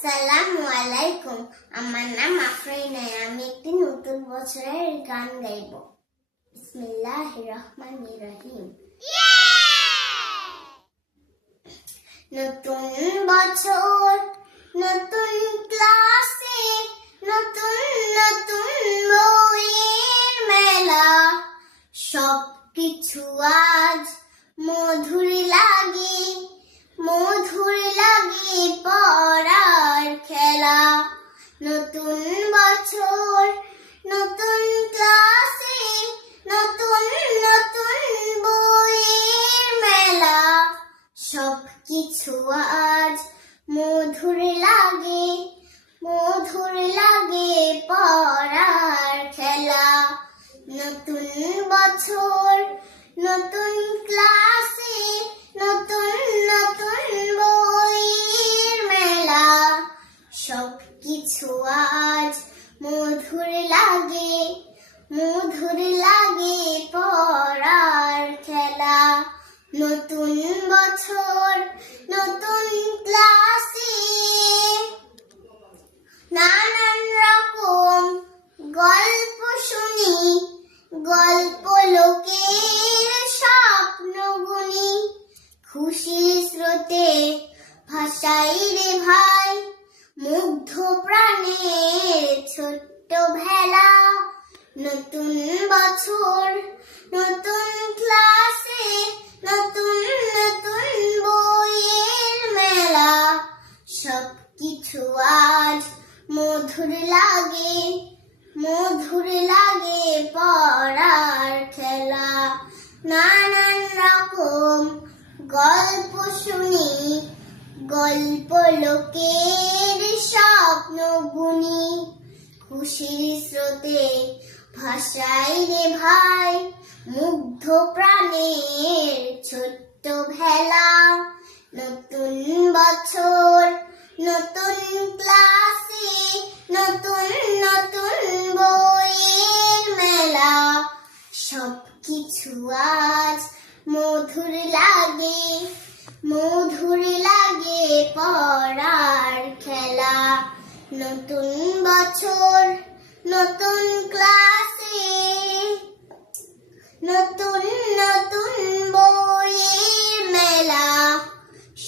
আসসালামু আলাইকুম। আমার নাম আফরিনা। আমি একটি নতুন বছরের গান গাইব। বিসমিল্লাহির রহমানির রহিম। নতুন বছর, নতুন ক্লাসে, নতুন নতুন বইয়ের মেলা, সবকিছু আজ মধুর লাগে, মধুর লাগে পড়ার খেলা। নতুন বছর, নতুন ক্লাসে, নতুন নতুন বইয়ের মেলা, সবকিছু আজ মধুর লাগে, মধুর লাগে পড়ার খেলা। নতুন বছর, নতুন ক্লাসে, নতুন নতুন বইয়ের মেলা, সবকিছু আজ মধুর লাগে, মধুর লাগে পড়ার খেলা। নতুন বছর, নতুন ক্লাসে, নানান রকম গল্প শুনি, গল্প লোকের স্বপ্ন গুনি, খুশির স্রোতে ভাসাই রে ভাই মুগ্ধ প্রাণের ছোট্ট ভেলা। নতুন বছর, নতুন ক্লাসে, নতুন নতুন বইয়ের মেলা, সবকিছু আজ মধুর লাগে, মধুর লাগে পড়ার খেলা। নানান রকম গল্প শুনি, গল্প লোকের স্বপ্ন গুনি, খুশির স্রোতে ভাসাই রে ভাই মুগ্ধ প্রাণের ছোট্ট ভেলা। নতুন বছর, নতুন ক্লাসে, নতুন নতুন বইয়ের মেলা, সবকিছু আজ মধুর লাগে, মধুর লাগে পড়ার খেলা। নতুন বছর, নতুন ক্লাসে, নতুন নতুন বইয়ের মেলা,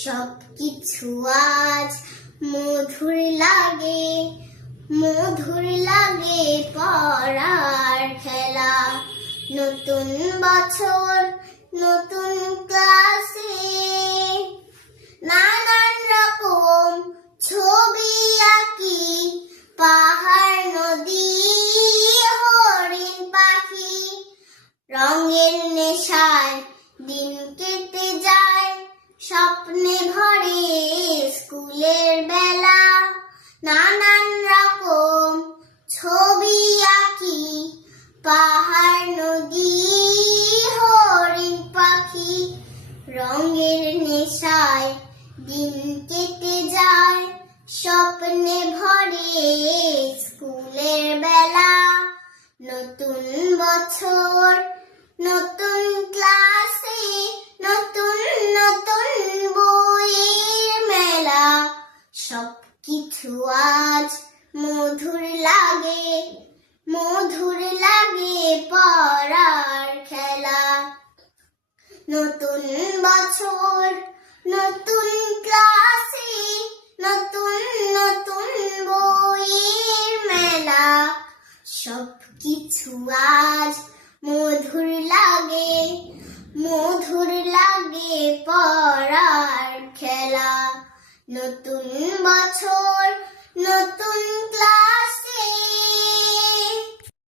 সবকিছু আজ মধুর লাগে, মধুর লাগে পড়ার খেলা। নতুন বছর, নতুন ক্লাসে, নানান রকম ছবি আঁকি, পাহাড় নদী হরিণ পাখি, রঙের নেশায় দিন কেটে যায়, স্বপ্নে ভরে স্কুলের বেলা। নানান রকম ছবি আঁকি, পাহাড় নদী হরিণ পাখি, রঙের নেশায় দিন কেটে যায়, স্বপ্নে ভরে স্কুলের বেলা। নতুন বছর, নতুন ক্লাসে, নতুন নতুন বইয়ের মেলা, সবকিছু আজ মধুর লাগে, মধুর লাগে পড়ার খেলা। নতুন বছর, নতুন ক্লাসে, নতুন নতুন বইয়ের মেলা, সবকিছু আজ মধুর লাগে, মধুর লাগে পড়ার খেলা। নতুন বছর, নতুন ক্লাস।